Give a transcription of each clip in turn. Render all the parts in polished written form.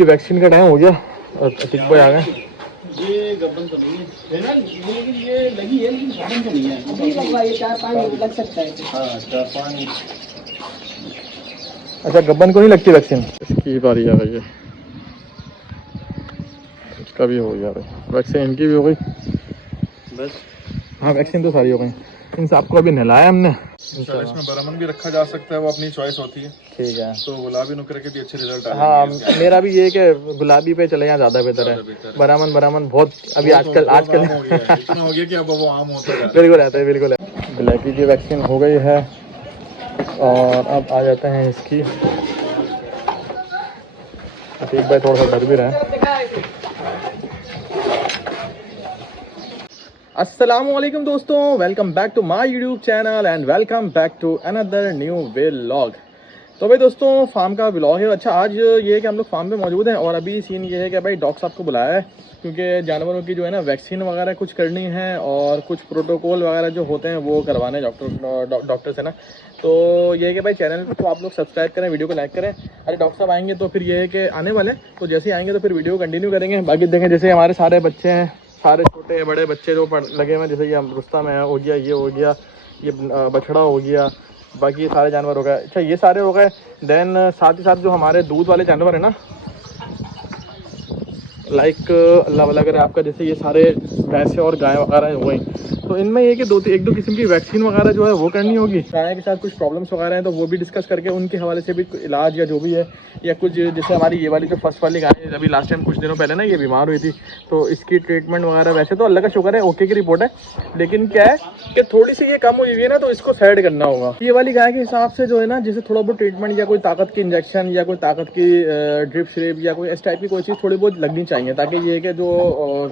इनकी वैक्सीन का टाइम हो गया और टिक बॉय आ गए। ये गबन तो नहीं है ना, लेकिन ये लगी है, लेकिन गबन तो नहीं है। अभी लगवाइए 4-5 लग सकता है। हाँ 4-5। अच्छा गब्बन को नहीं लगती वैक्सीन। इसकी बारी आ गई है, इसका भी हो गया भाई, वैक्सीन इनकी भी हो गई बस। हाँ वैक्सीन तो सारी हो गई। इन सबको अभी नहलाया हमने। इसमें बरामन भी रखा जा सकता है, वो अपनी चॉइस होती है। ठीक है, तो गुलाबी नुकर के भी अच्छे रिजल्ट आ हाँ जाएंगे। मेरा भी ये कि गुलाबी पे चले यहाँ ज़्यादा बेहतर है। बरामन बरामन बहुत अभी आजकल आम हो गया है, इतना हो गया कि अब वो आम होता है। बिल्कुल रहता है, बिल्कुल है। ब्लैकी की वैक्सीन हो गई है और अब आ जाते हैं इसकी। एक बार थोड़ा सा डर भी रहा है। अस्सलामुअलैकुम दोस्तों, welcome back to my YouTube channel and welcome back to another new vlog. तो भाई दोस्तों फार्म का व्लॉग है। अच्छा आज ये है कि हम लोग फार्म पे मौजूद हैं और अभी सीन ये है कि भाई डॉक्टर साहब को बुलाया है क्योंकि जानवरों की जो है ना वैक्सीन वगैरह कुछ करनी है और कुछ प्रोटोकॉल वगैरह जो होते हैं वो करवाने डॉक्टर से ना। तो ये है कि भाई चैनल को आप लोग सब्सक्राइब करें, वीडियो को लाइक करें। अरे डॉक्टर साहब आएंगे तो फिर ये है कि आने वाले, तो जैसे ही आएंगे तो फिर वीडियो कंटिन्यू करेंगे। बाकी देखें जैसे हमारे सारे बच्चे हैं, सारे छोटे बड़े बच्चे जो लगे हुए हैं, जैसे ये रुस्तम है हो गया, ये हो गया, ये बछड़ा हो गया, बाकी सारे जानवर हो गए। अच्छा ये सारे हो गए। देन साथ ही साथ जो हमारे दूध वाले जानवर है ना, लाइक अल्लाह वाला करे आपका, जैसे ये सारे भैंसे और गाय वगैरह हो गई, तो इनमें ये कि एक दो किस्म की वैक्सीन वगैरह जो है वो करनी होगी। गाय के साथ कुछ प्रॉब्लम्स वगैरह हैं तो वो भी डिस्कस करके उनके हवाले से भी इलाज या जो भी है, या कुछ जैसे हमारी ये वाली जो फर्स्ट वाली गाय है, अभी लास्ट टाइम कुछ दिनों पहले ना ये बीमार हुई थी, तो इसकी ट्रीटमेंट वगैरह वैसे तो अल्लाह का शुक्र है ओके की रिपोर्ट है, लेकिन क्या है कि थोड़ी सी ये कम हुई हुई है ना, तो इसको साइड करना होगा। ये वाली गाय के हिसाब से जो है ना, जैसे थोड़ा बहुत ट्रीटमेंट या कोई ताकत की इंजेक्शन या कोई ताकत की ड्रिप श्रिप या कोई इस टाइप की कोई चीज़ थोड़ी बहुत लगनी चाहिए, ताकि ये है कि जो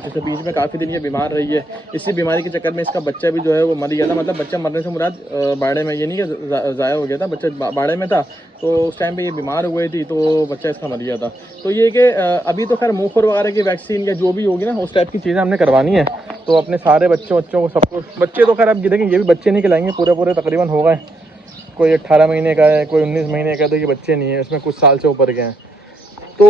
जैसे बीच में काफ़ी दिन ये बीमार रही है, इसी बीमारी के चक्कर में इसका बच्चा भी जो है वो मर गया था। मतलब बच्चा मरने से मुराद बाड़े में, ये नहीं कि ज़ाया हो गया था, बच्चा बाड़े में था, तो उस टाइम पे ये बीमार हो गई थी तो बच्चा इसका मर गया था। तो ये कि अभी तो खैर मुँहखोर वगैरह की वैक्सीन या जो भी होगी ना उस टाइप की चीज़ें हमने करवानी है। तो अपने सारे बच्चों को सबको, बच्चे तो खैर अब देखेंगे ये भी बच्चे नहीं खिलाएंगे, पूरे तकरीबन हो गए। कोई 18 महीने का है, कोई 19 महीने का है, तो ये बच्चे नहीं है, इसमें कुछ साल से ऊपर के हैं। तो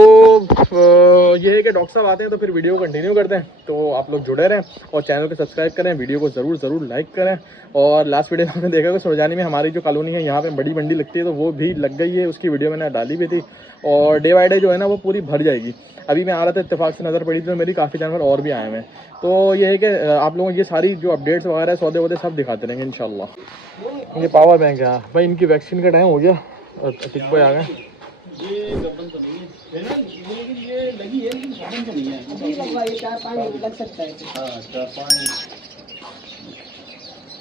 ये है कि डॉक्टर साहब आते हैं तो फिर वीडियो को कंटिन्यू करते हैं। तो आप लोग जुड़े रहें और चैनल को सब्सक्राइब करें, वीडियो को ज़रूर लाइक करें। और लास्ट वीडियो में आपने देखा कि सुरजानी में हमारी जो कॉलोनी है यहाँ पे बड़ी मंडी लगती है, तो वो भी लग गई है, उसकी वीडियो मैंने डाली भी थी और डे बाई डे जो है ना वो पूरी भर जाएगी। अभी मैं आ रहा था, इत्तेफाक से नज़र पड़ी तो मेरी काफ़ी जानवर और भी आए हुए हैं। तो ये है कि आप लोगों को ये सारी जो अपडेट्स वगैरह सौदे वौदे सब दिखाते रहेंगे इंशाल्लाह। ये पावर बैंक है भाई, इनकी वैक्सीन का टाइम हो गया और टिक बॉय आ गए। ये गबन तो नहीं है ना, लेकिन ये लगी है, लेकिन गबन तो नहीं है। अभी लगवाइए 4-5 लग सकता है। हाँ 4-5।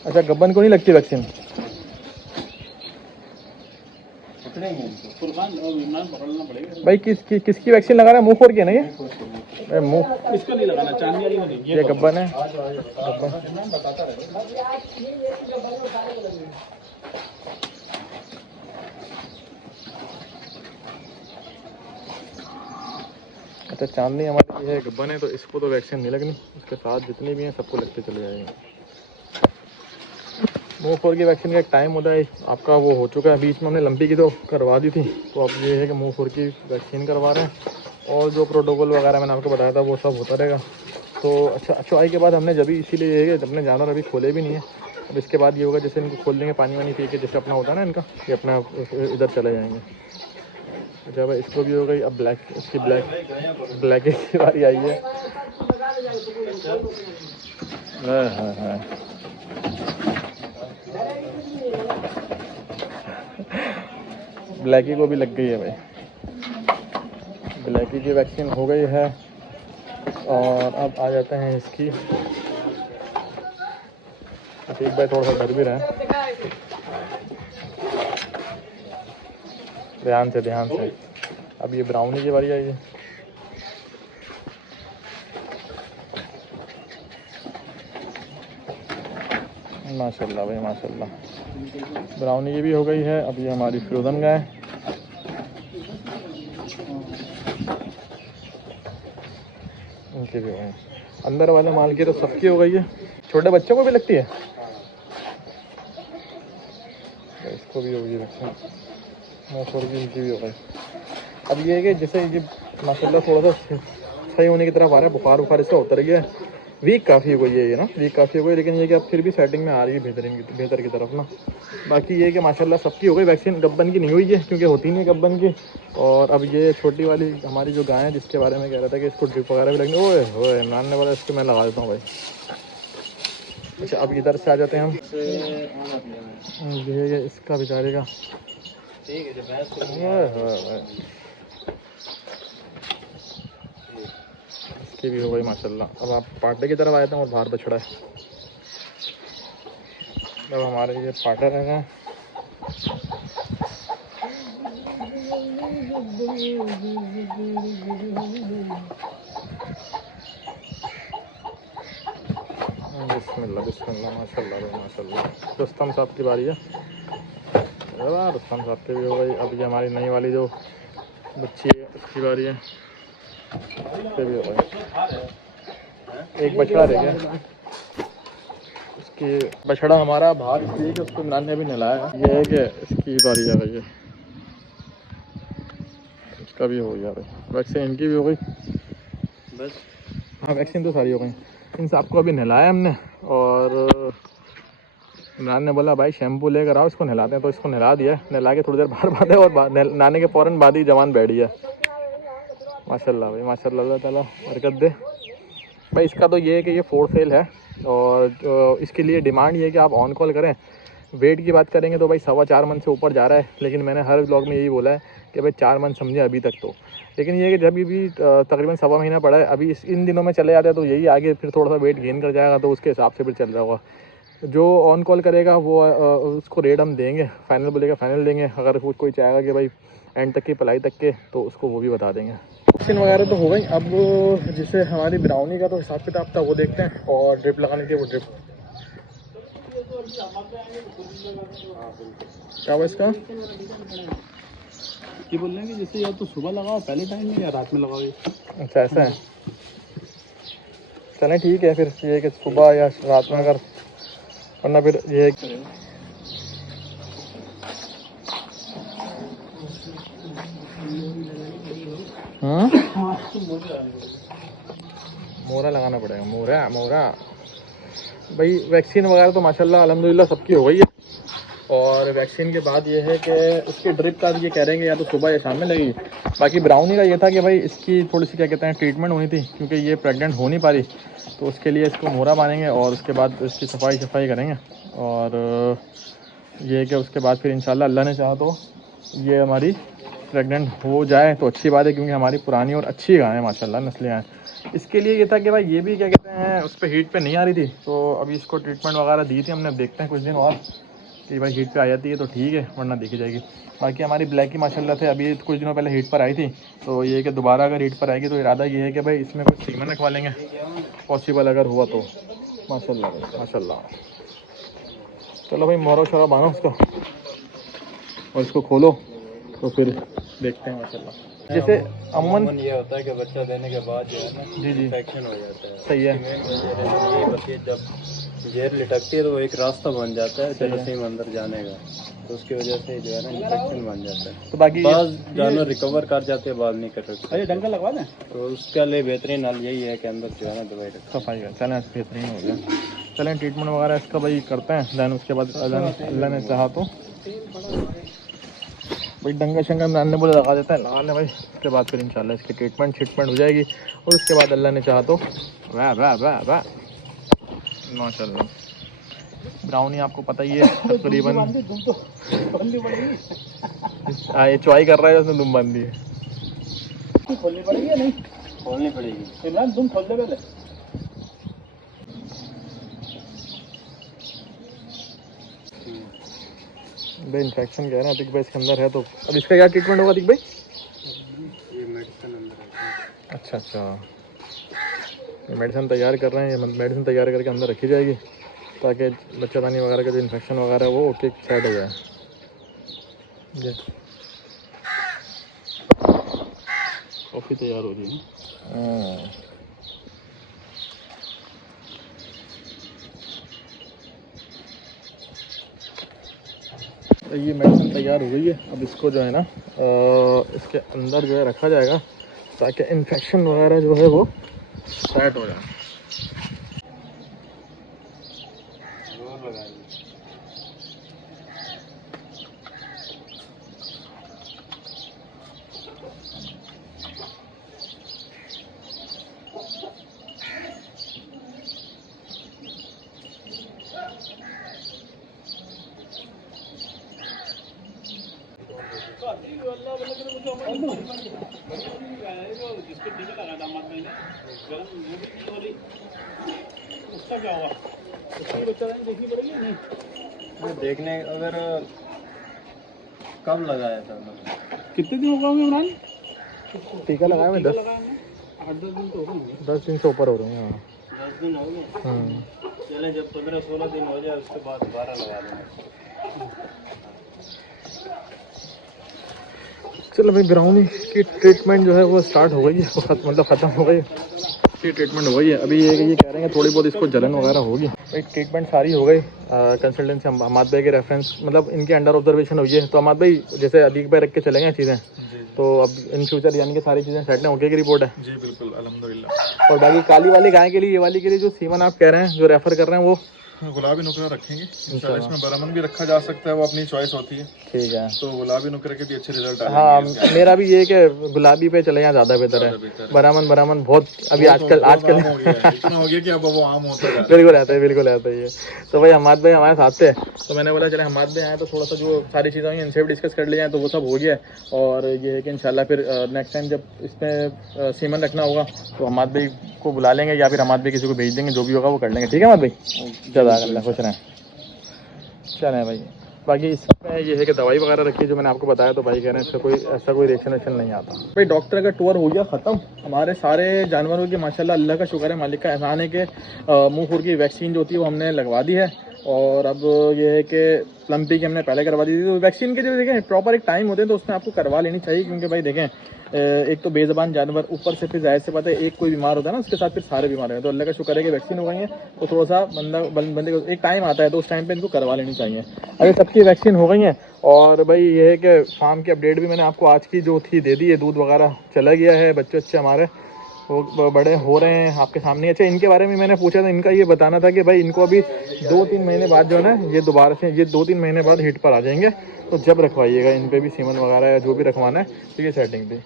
अच्छा गब्बन को नहीं लगती वैक्सीन। पकड़ना पड़ेगा भाई किसकी वैक्सीन लगा रहा है? मुँह खोर की है ना ये? मुँह इसका नहीं लगाना, चांदी वाली को नहीं। ये गब्बन है, गब्बन। अच्छा चांदनी हमारी ये है, गब्बन है, तो इसको तो वैक्सीन नहीं लगनी, उसके साथ जितने भी हैं सबको लगते चले जाएंगे। मुँह खोर की वैक्सीन का एक टाइम होता है आपका, वो हो चुका है, बीच में हमने लंबी की तो करवा दी थी, तो अब ये है कि मुँह खोर की वैक्सीन करवा रहे हैं और जो प्रोटोकॉल वगैरह मैंने आपको बताया था वो सब होता रहेगा। तो अच्छा चुआई के बाद हमने जब इसीलिए ये है कि अपने जानवर अभी खोले भी नहीं है, अब इसके बाद ये होगा जैसे इनको खोल देंगे, पानी वानी पी के जैसे अपना होता है ना इनका, ये अपना इधर चले जाएंगे। अच्छा भाई इसको भी हो गई। अब इसकी ब्लैक की बारी आई है। हाँ। ब्लैकी को भी लग गई है भाई, ब्लैकी की वैक्सीन हो गई है और अब आ जाते हैं इसकी। एक बार थोड़ा सा डर भी रहा है, ध्यान से। अब ये ब्राउनी की बारी आई है। माशाल्लाह भाई माशाल्लाह, ब्राउनी की भी हो गई है। अब ये हमारी फ्रोजन गाय, इनकी भी हो गई। अंदर वाले माल की तो सबकी हो गई है, छोटे बच्चों को भी लगती है, तो इसको भी हो गई वैक्सीन, मोसर की इनकी भी हो गई। अब ये है कि जैसे ये माशाल्लाह थोड़ा सा सही होने की तरफ आ रहा है, बुखार बुखार इसका उतर गया है। वीक काफ़ी हो गई है ये ना, वीक काफ़ी हो गई, लेकिन ये कि अब फिर भी सेटिंग में आ रही है बेहतर की तरफ ना। बाकी ये कि माशाल्लाह सबकी हो गई वैक्सीन, गब्बन की नहीं हुई है क्योंकि होती नहीं है गब्बन की। और अब ये छोटी वाली हमारी जो गाय है जिसके बारे में कह रहा था कि इसको ड्रिप वगैरह भी लगनी, ओए ओए मानने वाला, इसको मैं लगा देता हूँ भाई। अच्छा अब इधर से आ जाते हैं हम, ये इसका बेचारे का इसकी भी हो गई माशाल्लाह। अब आप पाटे की तरफ आए थे और बाहर बछड़ा है। अब हमारे ये पाटर है, बिस्मिल्लाह बिस्मिल्लाह माशाल्लाह भाई माशाल्लाह। रुस्तम साहब की बारी है, रुस्तम साहब की भी हो गई। अब ये हमारी नई वाली जो बच्ची है उसकी बारी है, उसके भी हो गई। एक बछड़ा रह गया, उसकी बछड़ा हमारा बाहर इसलिए कि उसको इमरान ने अभी नहलाया। ये है कि इसकी बारी आ गई है, इसका भी हो गया भाई। वैक्सीन इनकी भी हो गई बस। हाँ वैक्सीन तो सारी हो गई। इन सबको अभी नहलाया हमने और इमरान ने बोला भाई शैम्पू लेकर आओ इसको नहलाते हैं, तो इसको नहला दिया। नहला के थोड़ी देर बाहर बांधे और नहाने के फ़ौरन बाद ही जवान बैठ गया। माशाल्लाह भाई माशाल्लाह, अल्लाह ताला बरकत दे भाई। इसका तो ये है कि ये 4 सेल है और जो इसके लिए डिमांड ये है कि आप ऑन कॉल करें। वेट की बात करेंगे तो भाई 4.25 मंथ से ऊपर जा रहा है, लेकिन मैंने हर व्लॉग में यही बोला है कि भाई 4 मंथ समझे अभी तक तो। लेकिन ये है कि जब भी तकरीबन 1.25 महीना पड़ा है, अभी इन दिनों में चले जाता है तो यही आगे फिर थोड़ा सा वेट गेन कर जाएगा, तो उसके हिसाब से फिर चल रहा होगा। जो ऑन कॉल करेगा वो उसको रेट हम देंगे, फाइनल बोलेगा फाइनल देंगे। अगर कोई चाहेगा कि भाई एंड तक की पलाई तक के, तो उसको वो भी बता देंगे। वैक्सीन वगैरह तो हो गई। अब जिसे हमारी ब्राउनी का तो हिसाब किताब था वो देखते हैं, और ड्रिप लगाने की वो ड्रिप क्या हुआ इसका ये बोल रहे हैं कि जैसे या तो सुबह लगाओ पहले टाइम में या रात में लगाओ। अच्छा ऐसा है, चलें ठीक है फिर। ये कि सुबह या रात में, अगर वरना फिर ये मोरा लगाना पड़ेगा, मोरा मोरा भाई। वैक्सीन वगैरह तो माशाल्लाह अल्हम्दुलिल्लाह सबकी हो गई है। और वैक्सीन के बाद ये है कि उसके ड्रिप का ये कह रहे हैं कि या तो सुबह या शाम में लगेगी। बाकी ब्राउनी का ये था कि भाई इसकी थोड़ी सी क्या कहते हैं ट्रीटमेंट होनी थी, क्योंकि ये प्रेग्नेंट हो नहीं पा रही, तो उसके लिए इसको मोरा बांधेंगे और उसके बाद इसकी सफाई करेंगे। और ये है कि उसके बाद फिर इंशाल्लाह अल्लाह ने चाहा तो ये हमारी प्रेग्नेंट हो जाए तो अच्छी बात है, क्योंकि हमारी पुरानी और अच्छी गाय है माशाल्लाह, नस्लें हैं। इसके लिए ये था कि भाई ये भी क्या कहते हैं उस पर हीट पे नहीं आ रही थी, तो अभी इसको ट्रीटमेंट वगैरह दी थी हमने। देखते हैं कुछ दिन और कि भाई हीट पे आ जाती है तो ठीक है, वरना देखी जाएगी। बाकी हमारी ब्लैक की माशाल्लाह से अभी कुछ दिनों पहले हीट पर आई थी, तो ये कि दोबारा अगर हीट पर आएगी तो इरादा ये है कि भाई इसमें कुछ सीमन रखवा लेंगे, पॉसिबल अगर हुआ तो। माशाल्लाह माशाल्लाह। चलो भाई मोहरा शोरा बांधो उसका और इसको खोलो, तो फिर देखते हैं माशाल्लाह। जैसे अमूमन ये होता है कि बच्चा देने के बाद जो है ना जी इन्फेक्शन हो जाता है। सही है, ये बच्चे जब जेर लिटकती है तो वो एक रास्ता बन जाता है जरासीम अंदर जाने का, तो उसकी वजह से जो है ना इन्फेक्शन बन जाता है। तो बाकी बाज़ जानवर रिकवर कर जाते हैं, बाद नहीं कर सकते। अरे डंका लगवा दें, तो उसके लिए बेहतरीन हल यही है कि अंदर जो है ना दवाई रखें। सफाई का। चलें बेहतरीन हो गया। चलें ट्रीटमेंट वगैरह इसका भाई करते हैं, दैन उसके बाद अल्लाह ने चाहा तो भाई डंगा शंगा इमरान ने बोले लगा देता है, लगा लें भाई। उसके बाद फिर इंशाल्लाह इसकी ट्रीटमेंट हो जाएगी, और उसके बाद अल्लाह ने चाहा तो वाह वाह वाह वाह माशाल्लाह। ब्राउनी आपको पता ही है तकरीबन चॉई कर रहा है, उसने दुम बांध दी है। खोलनी पड़ेगी या नहीं? खोलनी पड़ेगी इमरान, तुम खोल दे पहले। भाई इन्फेक्शन कह रहे हैं अतिक भाई इसके अंदर है, तो अब इसका क्या ट्रीटमेंट होगा अतिक भाई? ये मेडिसिन अंदर है। अच्छा अच्छा, ये मेडिसिन तैयार कर रहे हैं, ये मेडिसिन तैयार करके अंदर रखी जाएगी ताकि बच्चादानी वगैरह का जो इन्फेक्शन वगैरह है वो ओके सेट हो जाए। ये कॉफ़ी तैयार हो रही है। ये मेडिसिन तैयार हो गई है। अब इसको जो है ना इसके अंदर जो है रखा जाएगा, ताकि इन्फेक्शन वगैरह जो है वो सेट हो जाए। जोर लगाइए। देखने अगर कब लगाया था मतलब कितने दिन हो गए इमरान? टीका लगाया मैं 10 8-10 दिन तो हो गए। 10 दिन से ऊपर हो रहे हैं। हाँ 10 दिन हो गए। चले जब 15-16 दिन हो जाए उसके बाद दोबारा लगा देना। चलो भाई, ब्राउनी की ट्रीटमेंट जो है वो स्टार्ट हो गई है, वो मतलब ख़त्म हो गई की ट्रीटमेंट हो गई है। अभी ये कह रहे हैं थोड़ी बहुत इसको जलन वगैरह होगी। भाई ट्रीटमेंट सारी हो गई। कंसल्टेंट से हमाद भाई के रेफरेंस मतलब इनके अंडर ऑब्जर्वेशन हुई है। तो हमाद भाई जैसे अदीक भाई रख के चलेंगे चीज़ें, तो अब इन फ्यूचर यानी कि सारी चीज़ें सेट हैं, ओके की रिपोर्ट है जी बिल्कुल अल्हम्दुलिल्लाह। और बाकी काली वाली गाय के लिए, ये वाली के लिए जो सीमन आप कह रहे हैं, जो रेफर कर रहे हैं, वो गुलाबी नुकरा रखेंगे इंशाल्लाह। इसमें बरामन भी रखा जा सकता है, वो अपनी चॉइस होती है। ठीक है। तो गुलाबी नुकरे के भी अच्छे रिजल्ट आएंगे। हाँ मेरा भी ये कि गुलाबी पे चले जाए ज़्यादा बेहतर है। बरामन बहुत अभी आजकल इतना हो गया कि अब वो आम होता है। बिल्कुल आता है, बिल्कुल आता है ये। तो भाई हमाद भाई हमारे साथ थे, तो मैंने बोला चले हमाद भाई आए तो थोड़ा सा जो सारी चीज़ें हुई इनसे भी डिस्कस कर लिया, तो वो सब हो गया। और ये है कि इंशाल्लाह फिर नेक्स्ट टाइम जब इसमें सीमन रखना होगा तो हमाद भाई को बुला लेंगे या फिर हमाद भाई किसी को भेज देंगे, जो भी होगा वो कर लेंगे। ठीक है हमाद भाई, जज़ाकल्लाह, खुश रहें। चलें भाई, बाकी इसमें ये है कि दवाई वगैरह रखी है जो मैंने आपको बताया। तो भाई कह रहे हैं इसका कोई ऐसा कोई रिएक्शन नहीं आता। भाई डॉक्टर का टूर हो गया ख़त्म। हमारे सारे जानवरों की माशाल्लाह अल्लाह का शुक्र है, मालिक का एहसान है कि मुँह खुर की वैक्सीन जो होती है वो हमने लगवा दी है। और अब ये है कि प्लम्पी की हमने पहले करवा दी थी। तो वैक्सीन के जो देखें प्रॉपर एक टाइम होते हैं तो उसमें आपको करवा लेनी चाहिए, क्योंकि भाई देखें एक तो बेज़बान जानवर, ऊपर से फिर जाहिर से पता है एक कोई बीमार होता है ना, उसके साथ फिर सारे बीमार हैं। तो अल्लाह का शुक्र है कि वैक्सीन हो गई है। तो थोड़ा सा बंदे को एक टाइम आता है तो उस टाइम पे इनको करवा लेनी चाहिए। अगर सबकी वैक्सीन हो गई है। और भाई ये है कि फार्म की अपडेट भी मैंने आपको आज की जो थी दे दी है। दूध वगैरह चला गया है, बच्चे हमारे वो बड़े हो रहे हैं आपके सामने। अच्छा इनके बारे में मैंने पूछा था, इनका ये बताना था कि भाई इनको अभी 2-3 महीने बाद जो है ना, ये दोबारा से ये 2-3 महीने बाद हिट पर आ जाएंगे। तो जब रखवाइएगा इन पे भी सीमन वगैरह या जो भी रखवाना है, तो ये सेटिंग थी।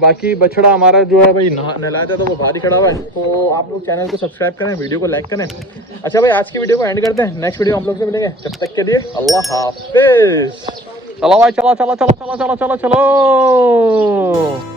बाकी बछड़ा हमारा जो है भाई नहलाया था तो वो बाहर ही खड़ा हुआ है। तो आप लोग चैनल को सब्सक्राइब करें, वीडियो को लाइक करें। अच्छा भाई आज की वीडियो को एंड करते हैं, नेक्स्ट वीडियो हम लोग से मिलेंगे, तब तक के लिए अल्लाह हाफिज़। चलो भाई, चलो।